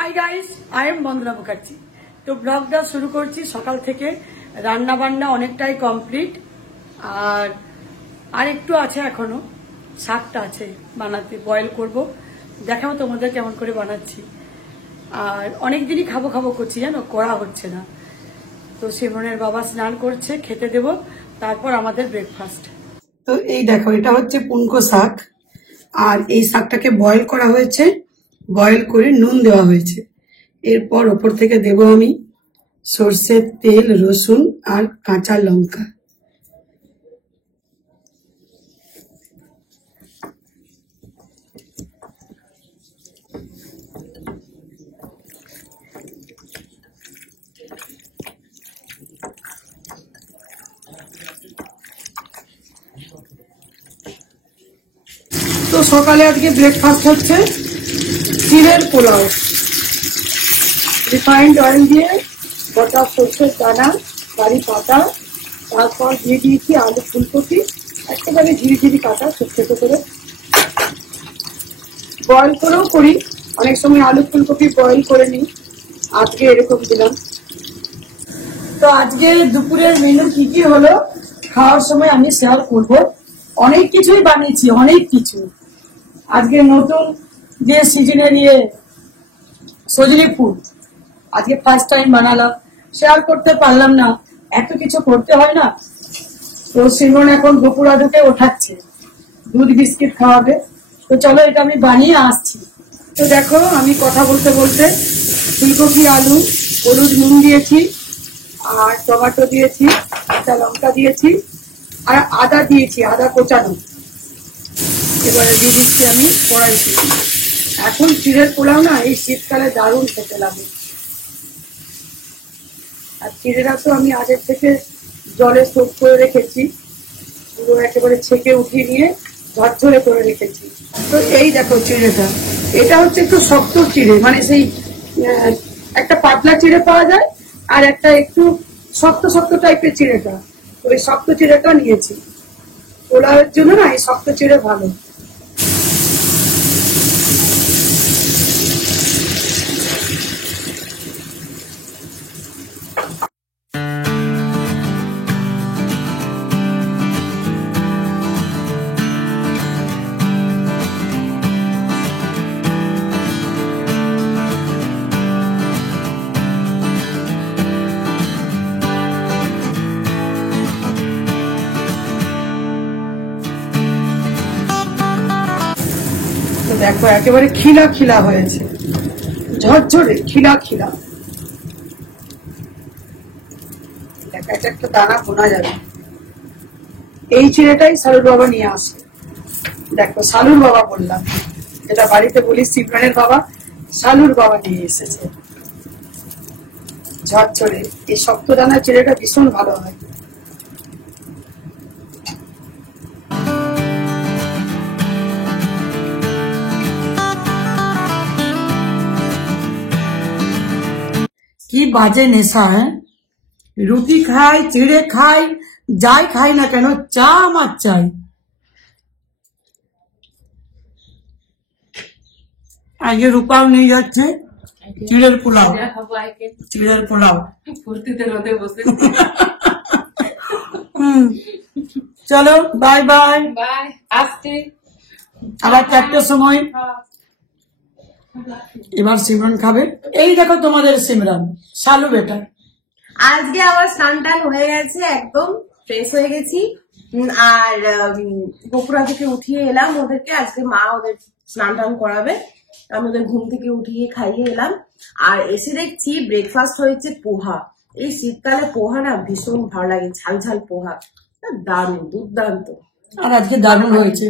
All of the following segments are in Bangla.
হাই গাইস, আই এম বন্দনা মুখার্জি। তো ব্লগটা শুরু করছি সকাল থেকে। রান্না বান্না অনেকটাই কমপ্লিট, আর একটু আছে এখনো, শাকটা আছে বানাতে, বয়েল করব, দেখাও তোমাদের কেমন করে বানাচ্ছি। আর অনেকদিনই খাবো খাবো করছি, জানো, করা হচ্ছে না। তো সিমরনের বাবা স্নান করছে, খেতে দেব, তারপর আমাদের ব্রেকফাস্ট। তো এই দেখো, এটা হচ্ছে পুনকো শাক, আর এই শাকটাকে বয়েল করা হয়েছে, বয়েল করে নুন দেওয়া হয়েছে। এরপর ওপর থেকে দেব আমি সর্ষের তেল, রসুন আর কাঁচা লঙ্কা। তো সকালে আজকে ব্রেকফাস্ট হচ্ছে চিড়ের পোলাও, রিফাইন্ড অয়েল দিয়ে গোটা সর্ষের দানা, কারি পাতা, তারপর দিয়ে দিয়েছি আলু ফুলকপি, একেবারে ঝিরিঝিরি কাটা ছোট ছোট করে। বয়েল করেও করি, অনেক সময় আলু ফুলকপি বয়েল করে নিই, আজকে এরকম দিলাম। তো আজকে দুপুরের মেনু কি কি হলো খাওয়ার সময় আমি শেয়ার করব। অনেক কিছুই বানিয়েছি, অনেক কিছু। আজকে নতুন যে সিজনের সজনে ফুল, আজকে ফার্স্ট টাইম বানালাম, শেয়ার করতে পারলাম না, এত কিছু করতে হয় না। তো সিমরন এখন দুপুর আদুকে ওঠাচ্ছে, দুধ বিস্কিট খাওয়াবে। তো চলো, এটা আমি বানিয়ে আসছি। তো দেখো, আমি কথা বলতে বলতে ফুলকপি, আলু, হলুদ, নুন দিয়েছি, আর টমেটো দিয়েছি, কাঁচা লঙ্কা দিয়েছি, আর আদা দিয়েছি, আদা কোচানো। এবারে দিয়ে দিচ্ছি আমি কড়াইতে। এখন চিড়ের পোলাও না এই শীতকালে দারুণ খেতে লাগে। আর চিড়েরা তো আমি আগের থেকে জলে সোক করে রেখেছি, পুরো একেবারে ছেঁকে উঠিয়ে নিয়ে ঝরঝরে করে রেখেছি। তো এই দেখো চিড়েটা, এটা হচ্ছে একটু শক্ত চিড়ে, মানে সেই একটা পাতলা চিড়ে পাওয়া যায়, আর একটা একটু শক্ত শক্ত টাইপের চিড়েটা। ওই শক্ত চিড়েটা নিয়েছি, পোলাওয়ের জন্য না এই শক্ত চিড়ে ভালো। দেখো একেবারে খিলা খিলা হয়েছে, ঝরঝরে খিলা খিলা। দেখা একটা একটা দানা বোনা যাবে। এই চিড়েটাই সালুর বাবা নিয়ে আসে। দেখো, সালুর বাবা বললাম, এটা বাড়িতে বলি সিমরানের বাবা, সালুর বাবা নিয়ে এসেছে। ঝরঝরে এই শক্ত দানা চিড়েটা ভীষণ ভালো হয়। কি বাজে নেশা, হ্যাঁ? রুটি খাই, চিড়ে খাই, যাই খাই না কেন, চা আমার চাই। আজকে রূপাও নিয়ে যাচ্ছে চিড়ের পোলাও, চিড়ের পোলাও। চলো, বাই বাই, আসছি আবার 4টার সময়। এবার সিমরন খাবে। এই দেখো তোমাদের সিমরন, শালু বেটা। আজকে আবার স্নান টান হয়ে গেছে, একদম ফ্রেশ হয়ে গেছি। আর বকুড়া থেকে উঠিয়ে এলাম ওদেরকে, আজকে মা ওদের স্নান টান করাবে, আমি ওদের ঘুম থেকে উঠিয়ে খাইয়ে এলাম। আর এসে দেখছি ব্রেকফাস্ট হয়েছে পোহা। এই শীতকালে পোহা না ভীষণ ভালো লাগে, ঝাল ঝাল পোহা, দারুণ দুর্দান্ত। আর আজকে দারুণ হয়েছে।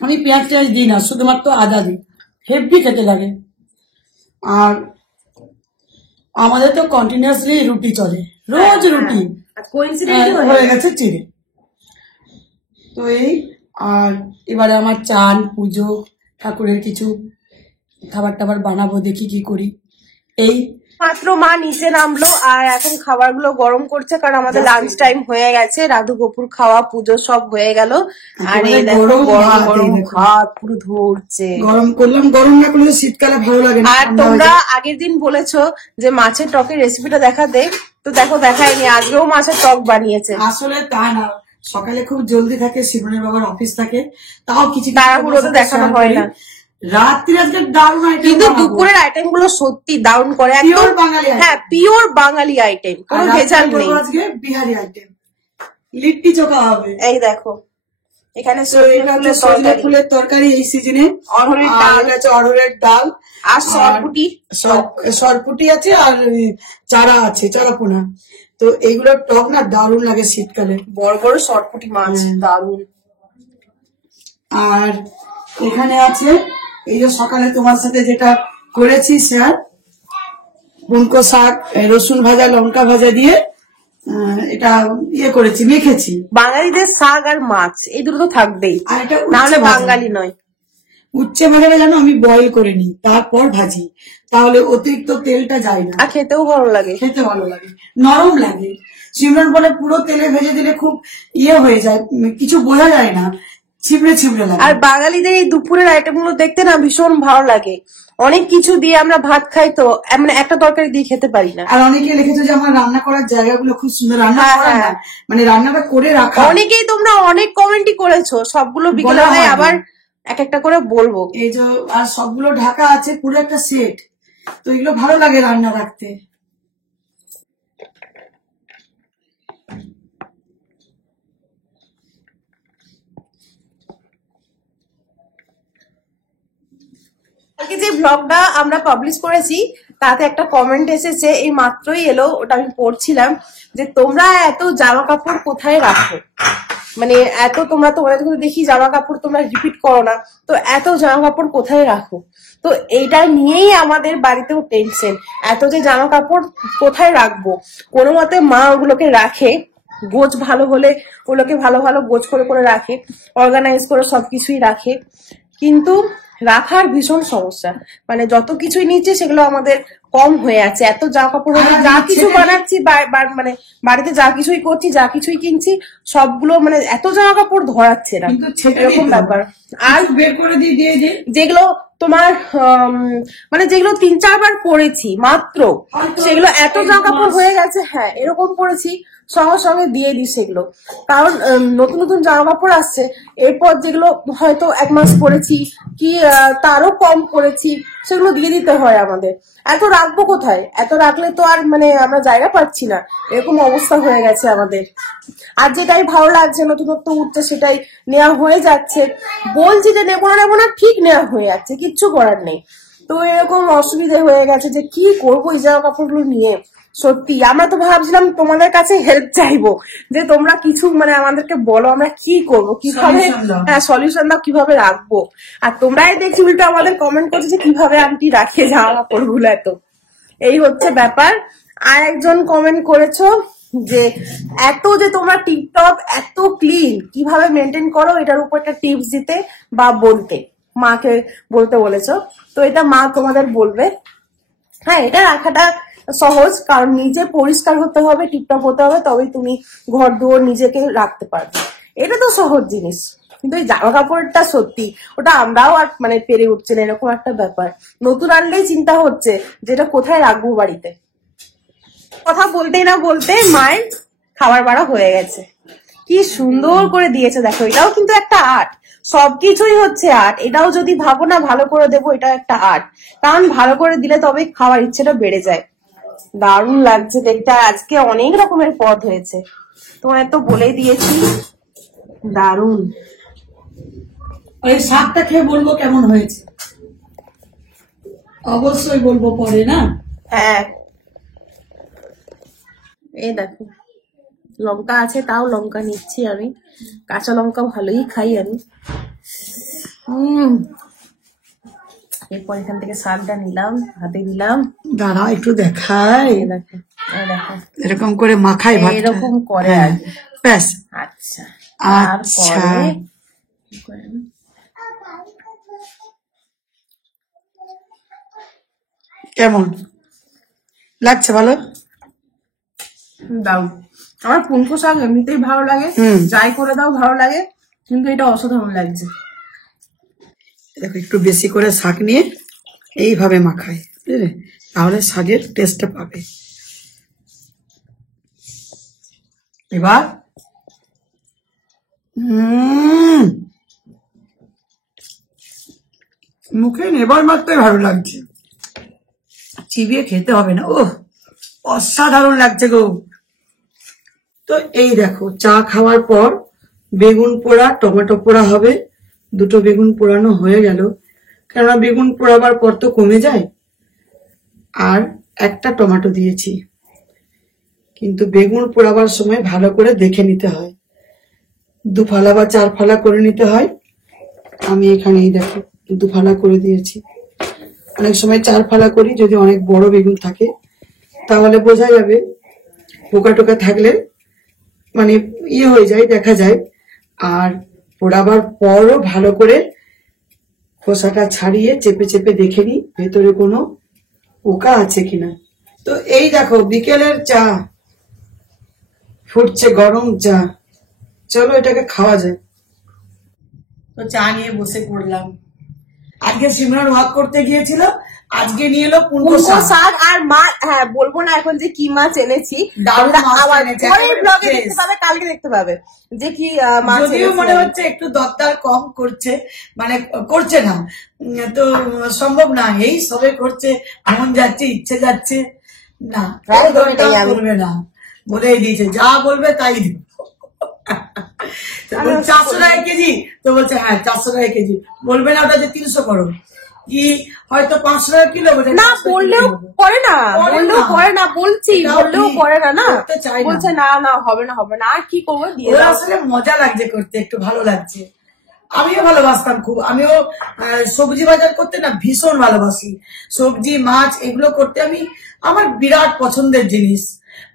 আমি পেঁয়াজ টেয়াজ দিই না, শুধুমাত্র আদা দিই, হেভি খেতে লাগে। আর আমাদের তো কন্টিনিউয়াসলি রুটি চলে, রোজ রুটি হয়ে গেছে চিড়ে। তো এই, আর এবারে আমার চান, পুজো, ঠাকুরের কিছু খাবার টাবার বানাবো, দেখি কি করি। এই মাত্র মা নিচে নামলো আর এখন খাবারগুলো গরম করছে, কারণ আমাদের লাঞ্চ টাইম হয়ে গেছে, রাধু গোপুর খাওয়া পুজো সব হয়ে গেল। আর এই দেখো গরম গরম ভাত পুরো ধরছে। গরম করলাম, গরম না করলে শীতকালে ভালো লাগে না। আর তোমরা আগের দিন বলেছো যে মাছের টকের রেসিপিটা দেখাতে, তো দেখো দেখায়নি, আজকেও মাছের টক বানিয়েছে। আসলে তা না, সকালে খুব জলদি থাকে, শিবনের বাবার অফিস থাকে, তাও কিছু তাড়াহুড়ো তো দেখানো হয় না। রাত্রি আজকে দারুণ আইটেম, কিন্তু দুপুরের আইটেম গুলো সত্যি দারুণ করে, পিওর বাঙালি। হ্যাঁ পিওর বাঙালি আইটেম, কোনো ভেজাল নেই। আজকে বিহারি আইটেম, লিট্টি চোখা হবে। এই দেখো এখানে সজনে ফুলের তরকারি এই সিজনে, অড়হরের ডাল আছে, অড়হরের ডাল আর সরপুটি, সরপুটি আছে আর চারা আছে, চারাপোনা। তো এইগুলো টক না দারুণ লাগে শীতকালে, বড় বড় সরপুটি মাছ দারুণ। আর এখানে আছে এই যে সকালে তোমার সাথে যেটা করেছি শেয়ার, পুনকো শাক, রসুন ভাজা লঙ্কা ভাজা দিয়ে এটা ইয়ে করেছি, মেখেছি। বাঙালিদের শাক আর মাছ এই দুটো তো থাকবেই, আর এটা নাহলে বাঙালি নয়। উচ্ছে ভাজাটা জানো আমি বয়েল করে নিই, তারপর ভাজি, তাহলে অতিরিক্ত তেলটা যায় না, আর খেতেও ভালো লাগে, খেতে ভালো লাগে, নরম লাগে। সিমরান বলে পুরো তেলে ভেজে দিলে খুব ইয়ে হয়ে যায়, কিছু বোঝা যায় না, ছিপড়ে ছিপড়ে লাগে। আর বাঙালিদের এই দুপুরের আইটেম গুলো দেখতে না ভীষণ ভালো লাগে, অনেক কিছু দিয়ে আমরা ভাত খাই, তো মানে একটা তরকারি দিয়ে খেতে পারি না। আর অনেকে লিখেছে যে আমার রান্না করার জায়গাগুলো খুব সুন্দর, রান্না করা না মানে রান্নাটা করে রাখা। অনেকেই তোমরা অনেক কমেন্টই করেছো, সবগুলো বিকেলে আবার এক একটা করে বলবো। এই যে আর সবগুলো ঢাকা আছে, পুরো একটা সেট, তো এগুলো ভালো লাগে রান্না রাখতে। কালকে যে ব্লগটা আমরা পাবলিশ করেছি তাতে একটা কমেন্ট এসেছে, এই মাত্রই এলো, ওটা আমি পড়ছিলাম, যে তোমরা এত জামা কাপড় কোথায় রাখো, মানে এত তোমরা তোমাদের দেখি জামা কাপড় তোমরা রিপিট করো না, তো এত জামা কাপড় কোথায় রাখো। তো এইটা নিয়েই আমাদের বাড়িতেও টেনশন, এত যে জামা কাপড় কোথায় রাখবো। কোনো মতে মা ওগুলোকে রাখে, গোছ ভালো হলে ওগুলোকে ভালো ভালো গোছ করে করে রাখে, অর্গানাইজ করে সবকিছুই রাখে, কিন্তু রাখার ভীষণ সমস্যা, মানে যত কিছুই নিচ্ছে সেগুলো আমাদের কম হয়ে আছে। এত জামা কাপড় হলে যা কিছু বানাচ্ছি, মানে বাড়িতে যা কিছুই করছি, যা কিছুই কিনছি, সবগুলো মানে এত জামা কাপড় ধরাচ্ছে না, এরকম ব্যাপার। আর বের করে দিয়ে যেগুলো তোমার মানে যেগুলো 3-4 বার পরেছি মাত্র, সেগুলো এত জামা কাপড় হয়ে গেছে, হ্যাঁ এরকম পরেছি, সঙ্গে সঙ্গে দিয়ে দিই সেগুলো, কারণ নতুন নতুন জামা কাপড় আসছে, এরপর যেগুলো হয়তো 1 মাস পরেছি কি তারও কম পরেছি, সেগুলো দিয়ে দিতে হয় আমাদের। এত রাখবো কোথায়, এত রাখলে তো আর মানে আমরা জায়গা পাচ্ছি না, এরকম অবস্থা হয়ে গেছে আমাদের। আর যেটাই ভালো লাগছে, নতুনত্ব উঠছে, সেটাই নেওয়া হয়ে যাচ্ছে, বলছি যে নেবো না ঠিক নেওয়া হয়ে যাচ্ছে, কিচ্ছু করার নেই। তো এরকম অসুবিধা হয়ে গেছে যে কি করবো এই জামা কাপড়গুলো নিয়ে। সত্যি আমরা তো ভাবছিলাম তোমাদের কাছে হেল্প চাইবো, যে তোমরা কিছু মানে আমাদেরকে বলো আমরা কি করবো, কিভাবে সলিউশন দাও, কিভাবে রাখবো। আর তোমরাই দেখছি উল্টো আমাদের কমেন্ট করছে যে কিভাবে আন্টি রাখে জামা কাপড়গুলো এত, এই হচ্ছে ব্যাপার। আর একজন কমেন্ট করেছো যে এত যে তোমরা টিপটপ এত ক্লিন কিভাবে মেনটেন করো, এটার উপর একটা টিপস দিতে বা বলতে, মাকে বলতে বলেছো, তো এটা মা তোমাদের বলবে। হ্যাঁ এটা রাখাটা সহজ, কারণ নিজে পরিষ্কার হতে হবে, টিপটপ হতে হবে, তবেই তুমি ঘর দুয়ার নিজেকে রাখতে পারবে, এটা তো সহজ জিনিস। কিন্তু এই জামা কাপড়টা সত্যি ওটা আমরাও আর মানে পেরে উঠছে না, এরকম একটা ব্যাপার। নতুন আনলেই চিন্তা হচ্ছে যেটা কোথায় রাখবো বাড়িতে। কথা বলতেই না বলতে মায়ের খাবার বাড়া হয়ে গেছে, কি সুন্দর করে দিয়েছে দেখো, এটাও কিন্তু একটা আর্ট, সবকিছুই হচ্ছে আর্ট। এটাও যদি ভাবো না ভালো করে দেবো, এটা একটা আর্ট, কারণ ভালো করে দিলে তবে খাওয়ার ইচ্ছেটা বেড়ে যায়। দারুণ লাগছে দেখতে, আজকে অনেক রকমের পদ হয়েছে, তোমার তো বলেই দিয়েছি, দারুণ। ওই শাকটা খেয়ে বলবো কেমন হয়েছে, অবশ্যই বলবো পরে না। হ্যাঁ এই দেখো লঙ্কা আছে, তাও লঙ্কা নিচ্ছি আমি, কাঁচা লঙ্কা ভালোই খাই আমি। এরপর এখান থেকে শাকটা নিলাম, হাতে দিলাম, দাঁড়া একটু দেখাই, দেখো দেখো এরকম করে মাখাই, এরকম করে আর ব্যাস। আচ্ছা আচ্ছা কেমন লাগছে ভালো? দাও। আমার পুনকো শাক এমনিতেই ভালো লাগে, যাই করে দাও ভালো লাগে, কিন্তু এটা অসাধারণ লাগছে। দেখো একটু বেশি করে শাক নিয়ে এইভাবে মাখায়, বুঝলে, তাহলে শাকের টেস্টটা পাবে। এবার মুখে নেবার মাত্রই ভালো লাগছে, চিবিয়ে খেতে হবে না। ও অসাধারণ লাগছে গো। তো এই দেখো চা খাওয়ার পর বেগুন পোড়া টমেটো পোড়া হবে। দুটো বেগুন পোড়ানো হয়ে গেল, কেননা বেগুন পোড়াবার পর তো কমে যায়। আর একটা টমেটো দিয়েছি, কিন্তু বেগুন পোড়াবার সময় ভালো করে দেখে নিতে হয়, 2 ফালা বা 4 ফালা করে নিতে হয়। আমি এখানে দেখো 2 ফালা করে দিয়েছি। অনেক সময় 4 ফালা করি, যদি অনেক বড় বেগুন থাকে তাহলে বোঝা যাবে। পোকা টোকা থাকলে মানে হয়ে যায়, দেখা যায়। আর পোড়াবার পরও ভালো করে খোসাটা ছাড়িয়ে চেপে চেপে দেখে নিই ভেতরে কোনো পোকা আছে কিনা। তো এই দেখো বিকেলের চা ফুটছে, গরম চা। চলো এটাকে খাওয়া যায়। তো চা নিয়ে বসে পড়লাম। আজকে সিমরান ওয়াক করতে গিয়েছিল, আজকে নিয়ে এলো পুনকো শাক। আর মা, হ্যাঁ বলবো না এখন যে কি মাছ এনেছি, ব্লগে দেখতে পাবে, কালকে দেখতে পাবে যে কি মাছ। যদিও মনে হচ্ছে একটু দরদার কম করছে, মানে করছে না, তো সম্ভব না, এই সবে করছে, মন যাচ্ছে, ইচ্ছে যাচ্ছে না, করবে না বলেই দিয়েছে, যা বলবে তাই দিব। 400 টাকা কেজি, তো বলছে হ্যাঁ 400 টাকা কেজি। বলবে না ওটা যে 300 করো, কি হয়তো 500 টাকা কিলো। না বললেও করে না, বললেও করে না, বলছি বললেও করে না, না বলছে না না হবে না হবে না, আর কি করবো দিয়ে। আসলে মজা লাগছে করতে, একটু ভালো লাগছে। আমিও ভালোবাসতাম খুব, আমিও সবজি বাজার করতে না ভীষণ ভালোবাসি। সবজি মাছ এগুলো করতে আমার বিরাট পছন্দের জিনিস।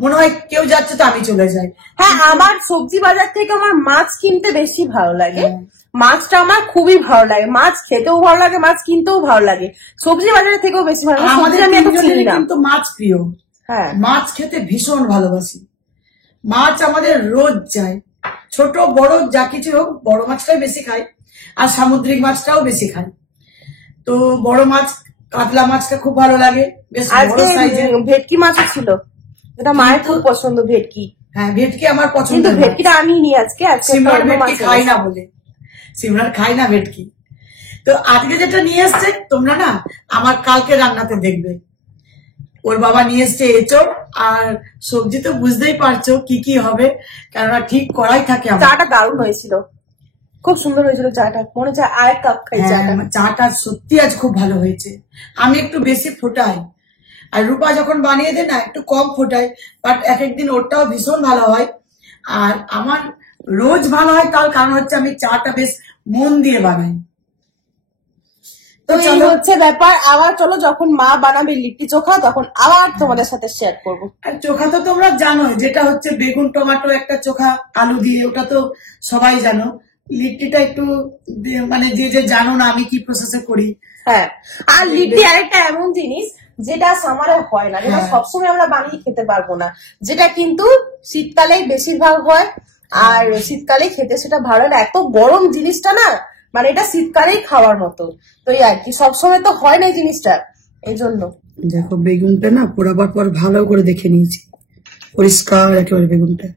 মনে হয় কেউ যাচ্ছে তো আমি চলে যাই। হ্যাঁ, আমার সবজি বাজার থেকে আমার মাছ কিনতে বেশি ভালো লাগে। মাছটা আমার খুবই ভালো লাগে, মাছ খেতেও ভালো লাগে, মাছ কিনতেও ভালো লাগে, সবজি বাজারের থেকেও বেশি ভালো লাগে। আমাদের কিন্তু মাছ প্রিয়, হ্যাঁ মাছ খেতে ভীষণ ভালোবাসি। মাছ আমাদের রোজ যায়, ছোট বড় যা কিছু হোক, বড় মাছটাই বেশি খাই, আর সামুদ্রিক মাছটাও বেশি খাই। তো বড় মাছ কাতলা মাছটা খুব ভালো লাগে, বেশ বড় সাইজের। ভেটকি মাছও ছিল, এটা মায়ের খুব পছন্দ ভেটকি। হ্যাঁ ভেটকি আমার পছন্দ, কিন্তু ভেটকিটা আমি নি আজকে সিমরান ভেটকি খাই না বলে, সিমরান খাই না ভেটকি। তো আজকে যেটা নিয়ে এসছে তোমরা না আমার কালকে রান্নাতে দেখবে। ওর বাবা নিয়ে এসছে এঁচড়, আর সবজি তো বুঝতেই পারছো কি কি হবে, কেননা ঠিক করাই থাকে। চাটা দারুণ হয়েছিল, খুব সুন্দর হয়েছিল চাটা, মনে হচ্ছে আরেক কাপ খাই। চাটা সত্যি আজ খুব ভালো হয়েছে। আমি একটু বেশি ফোটাই, আর রূপা যখন বানিয়ে দেয় না একটু কম ফোটাই, বাট এক একদিন ওরটাও ভীষণ ভালো হয়। আর আমার রোজ ভালো হয়, তার কারণ হচ্ছে আমি চাটা বেশ মন দিয়ে বানাই। তো এই হচ্ছে ব্যাপার। আবার চলো যখন মা বানাবে লিট্টি চোখা তখন আবার তোমাদের সাথে শেয়ার করবো। আর চোখা তো তোমরা জানো, যেটা হচ্ছে বেগুন টমেটো একটা চোখা আলু দিয়ে, ওটা তো সবাই জানো। লিট্টিটা একটু মানে যে জানো না আমি কি প্রসেসে করি। হ্যাঁ, আর লিট্টি আরেকটা এমন জিনিস যেটা সামারে হয় না, যেটা সবসময় আমরা বানিয়ে খেতে পারবো না, যেটা কিন্তু শীতকালেই বেশিরভাগ হয়, আর শীতকালে খেতে সেটা ভালো না। এত গরম জিনিসটা না, মানে এটা শীতকালেই খাওয়ার মতো। তো এই আর কি, সবসময় তো হয় না এই জিনিসটা, এই জন্য। দেখো বেগুনটা না পোড়াবার পর ভালো করে দেখে নিয়েছি, পরিষ্কার একেবারে বেগুনটা।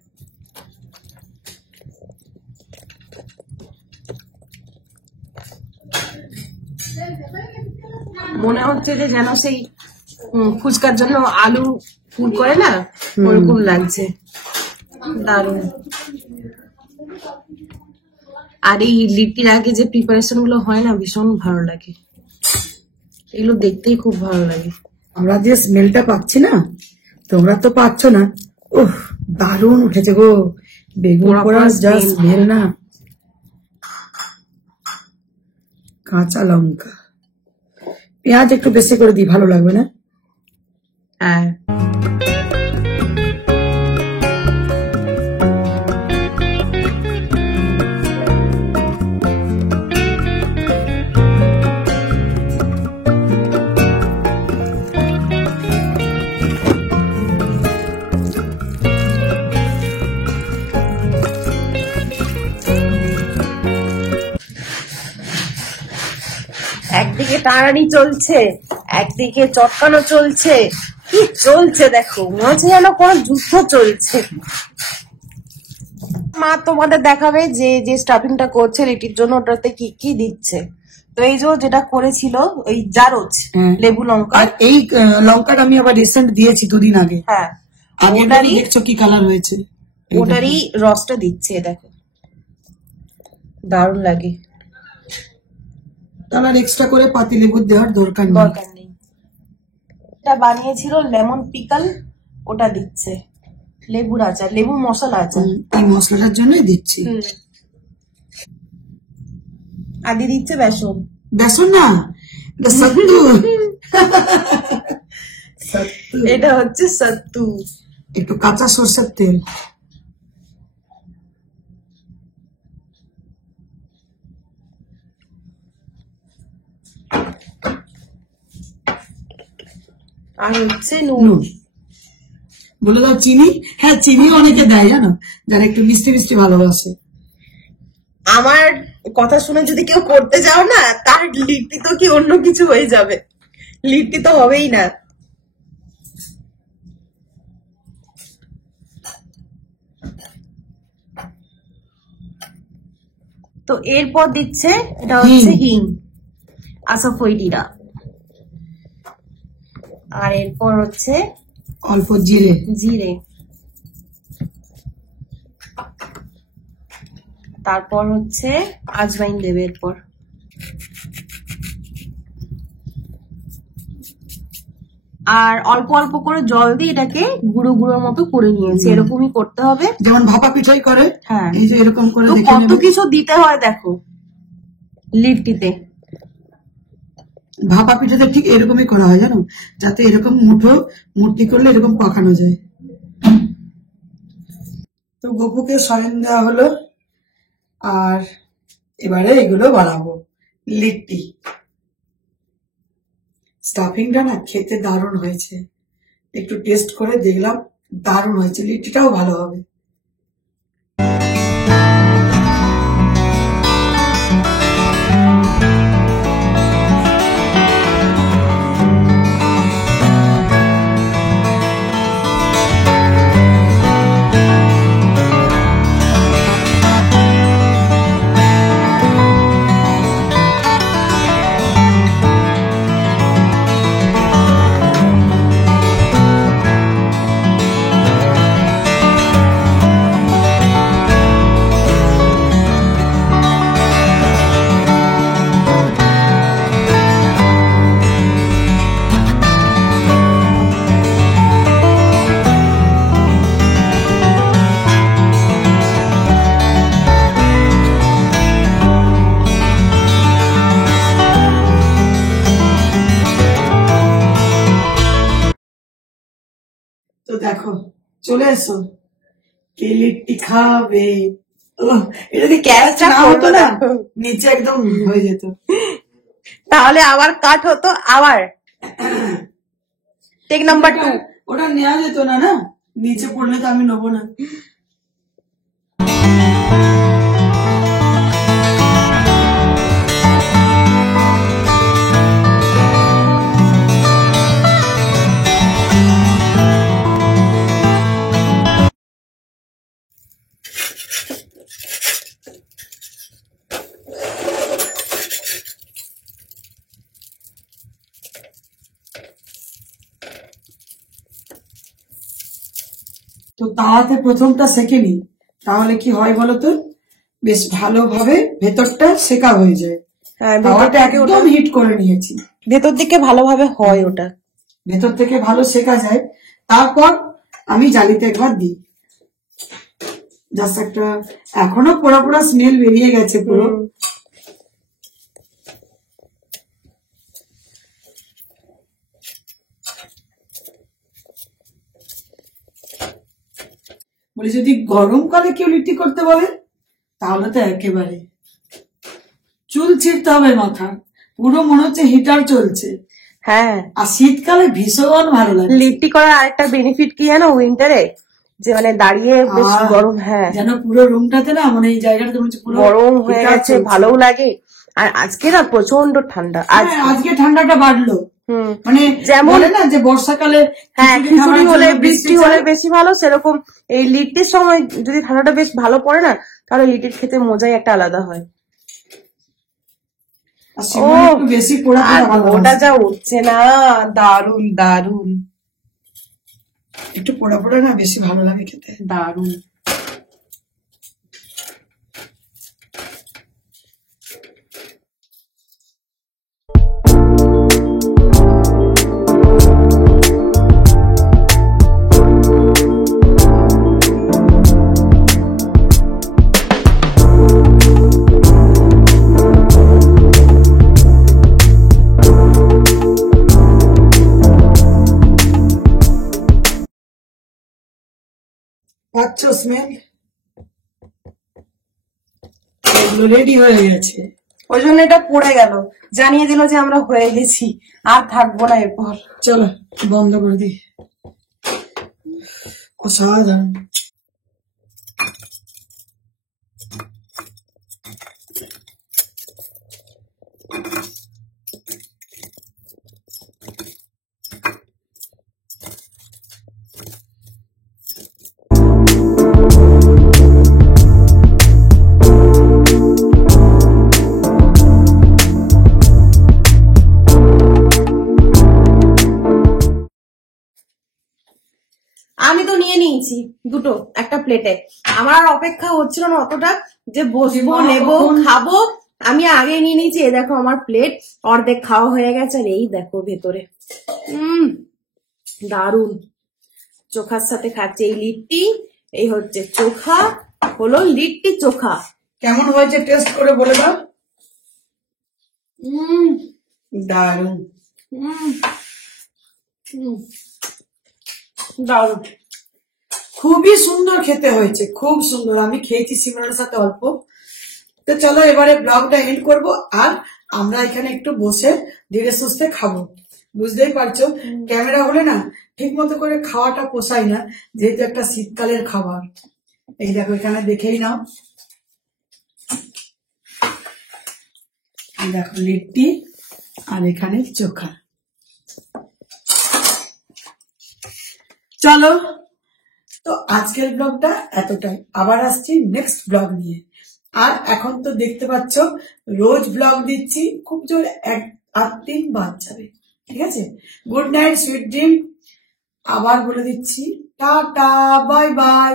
মনে হচ্ছে যে যেন সেই ফুচকার জন্য আলু ফুল করে না, ওরকম লাগছে, দারুণ। আর এই লিট্টির আগে যে প্রিপারেশন গুলো হয় না, ভীষণ ভালো লাগে, এগুলো দেখতেই খুব ভালো লাগে। আমরা যে স্মেলটা পাচ্ছি না, তোমরা তো পাচ্ছ না। উফ দারুণ উঠেছে গো বেগুন পোড়ার যা স্মেল না। কাঁচা লঙ্কা পেঁয়াজ একটু বেশি করে দিই, ভালো লাগবে না? হ্যাঁ, টানাটানি চলছে, একদিকে চটকানো চলছে, কি চলছে দেখো, মনে হচ্ছে যেন কোনো যুদ্ধ চলছে। মা তোমাদের দেখাবে যে যে স্টাফিংটা করছে লিটির জন্য ওটাতে কি কি দিচ্ছে। তো এই যে যেটা করেছিল ওই জারজ লেবু লঙ্কা, আর এই লঙ্কাটা আমি আবার রিসেন্ট দিয়েছি 2 দিন আগে। হ্যাঁ আর ওটারই দেখছো কি কালার হয়েছে, ওটারই রসটা দিচ্ছে, দেখো দারুণ লাগে। তাহলে এক্সট্রা করে পাতি লেবু দেওয়ার দরকার নেই। এটা বানিয়েছিল লেমন পিকল, ওটা দিচ্ছে। লেবুর আচার, লেবুর মশলা আচার, এই মশলাটার জন্যই দিচ্ছি। আর দিয়ে দিচ্ছে বেসন। বেসন না, এটা সত্তু। এটা হচ্ছে সত্তু, একটু কাঁচা সরষের তেল। আর হচ্ছে নুন। বলে দাও চিনি। হ্যাঁ, চিনি অনেকে দেয় জানো, যারা একটু মিষ্টি মিষ্টি ভালোবাসে। আমার কথা শুনে যদি কেউ করতে যাও না, তার লিট্টি তো কি অন্য কিছু হয়ে যাবে, লিট্টি তো হবেই না। তো এরপর দিচ্ছে, এটা হচ্ছে হিং, আসফইডিরা। আর এরপর হচ্ছে অল্প জিরে। জিরে, তারপর হচ্ছে আজওয়াইন দেবে এরপর। আর অল্প অল্প করে জল দিয়ে এটাকে গুঁড়ো গুঁড়োর মতো করে নিয়েছে, এরকমই করতে হবে যেমন ভাপা পিঠাই করে। হ্যাঁ, এই যে এরকম করে কত কিছু দিতে হয় দেখো লিট্টিতে। ভাপা পিঠাতে ঠিক এরকমই করা হয় জানো, যাতে এরকম মুঠি করলে এরকম পাকানো যায়। তো গপুকে সরেন দেওয়া হলো, আর এবারে এগুলো বানাবো। লিট্টি স্টাফিংটা না খেতে দারুণ হয়েছে, একটু টেস্ট করে দেখলাম, দারুণ হয়েছে, লিট্টিটাও ভালো হবে। তো দেখো চলে এসো, কে লিট্টি খাবে। এটা যদি ক্যাচটা না হতো না, নিচে একদম হয়ে যেত, তাহলে আবার কাট হতো। আবার টেক নাম্বার 2, ওটা নেওয়া যেত না, না নিচে পড়লে তো আমি নেবো না। তো তাওয়াতে প্রথমটা সেকে নি, তাহলে কি হয় বলতো, বেশ ভালোভাবে ভেতরটা সেকা হয়ে যায়। তাওয়াটা একদম হিট করে নিয়েছি, ভেতর দিকে ভালোভাবে হয়, ওটা ভেতর থেকে ভালো সেকা যায়। তারপর আমি জালিতে একবার দিই, জাস্ট একটা, এখনো পোড়া পোড়া স্মেল বেরিয়ে গেছে পুরো। বলে যদি গরমকালে কেউ লিট্টি করতে বলে, তাহলে তো একেবারে চুল ছিঁড়তে হবে মাথা, পুরো মনে হচ্ছে হিটার চলছে। হ্যাঁ, আর শীতকালে ভীষণ ভালো লাগে লিট্টি করার আরেকটা বেনিফিট কি জানো, উইন্টারে যে মানে দাঁড়িয়ে বেশ গরম, হ্যাঁ যেন পুরো রুমটাতে না, মানে এই জায়গাটা পুরো গরম হয়ে গেছে, ভালোও লাগে। আর আজকে না প্রচন্ড ঠান্ডা আজকে ঠান্ডাটা বাড়লো। মানে যেমন বলে না যে বর্ষাকালে হ্যাঁ খিচুড়ি হলে বৃষ্টি হলে বেশি ভালো, সেরকম এই লিট্টির সময় যদি ঠান্ডাটা বেশ ভালো পড়ে না, তাহলে লিট্টির খেতে মজাই একটা আলাদা হয়। ও বেশি পোড়া ওটা যা উঠছে না, দারুন দারুন, একটু পোড়া পোড়া না বেশি ভালো লাগে খেতে, দারুন। পাচ্ছ স্মেল? রেডি হয়ে গেছে, ওই জন্য এটা পড়ে গেল, জানিয়ে দিল যে আমরা হয়ে গেছি, আর থাকবো না এরপর। চলো বন্ধ করে দিই। অসাধারণ। আমি তো নিয়ে নিয়েছি দুটো একটা প্লেটে, আমার আর অপেক্ষা হচ্ছিল না অতটা যে বসবো নেবো খাবো, আমি আগে নিয়ে নিয়েছি। এই দেখো আমার প্লেট অর্ধেক খাওয়া হয়ে গেছে, আর এই দেখো ভেতরে দারুন চোখার সাথে খাচ্ছে এই লিট্টি। এই হচ্ছে চোখা, হলো লিট্টি চোখা। কেমন হয়েছে টেস্ট করে বলে দাও। দারুন দারুন, খুবই সুন্দর খেতে হয়েছে, খুব সুন্দর। আমি খেয়েছি সিমরানের সাথে অল্প। তো চলো এবারে ব্লগটা এন্ড করব, আর আমরা এখানে একটু বসে ধীরে সুস্থে খাবো। বুঝতেই পারছো ক্যামেরা হলে না ঠিক মতো করে খাওয়াটা পোষায় না, যেহেতু একটা শীতকালের খাবার। এই দেখো এখানে দেখেই নাও, দেখো লিট্টি আর এখানে চোখা। চলো তো আজকের ব্লগটা এতটাই, আবার আসছি নেক্সট ব্লগ নিয়ে। আর এখন তো দেখতে পাচ্ছ রোজ ব্লগ দিচ্ছি, খুব জোর 1-8 দিন বাদ যাবে, ঠিক আছে। Good night, sweet dream. আবার বলে দিচ্ছি টাটা, বাই বাই।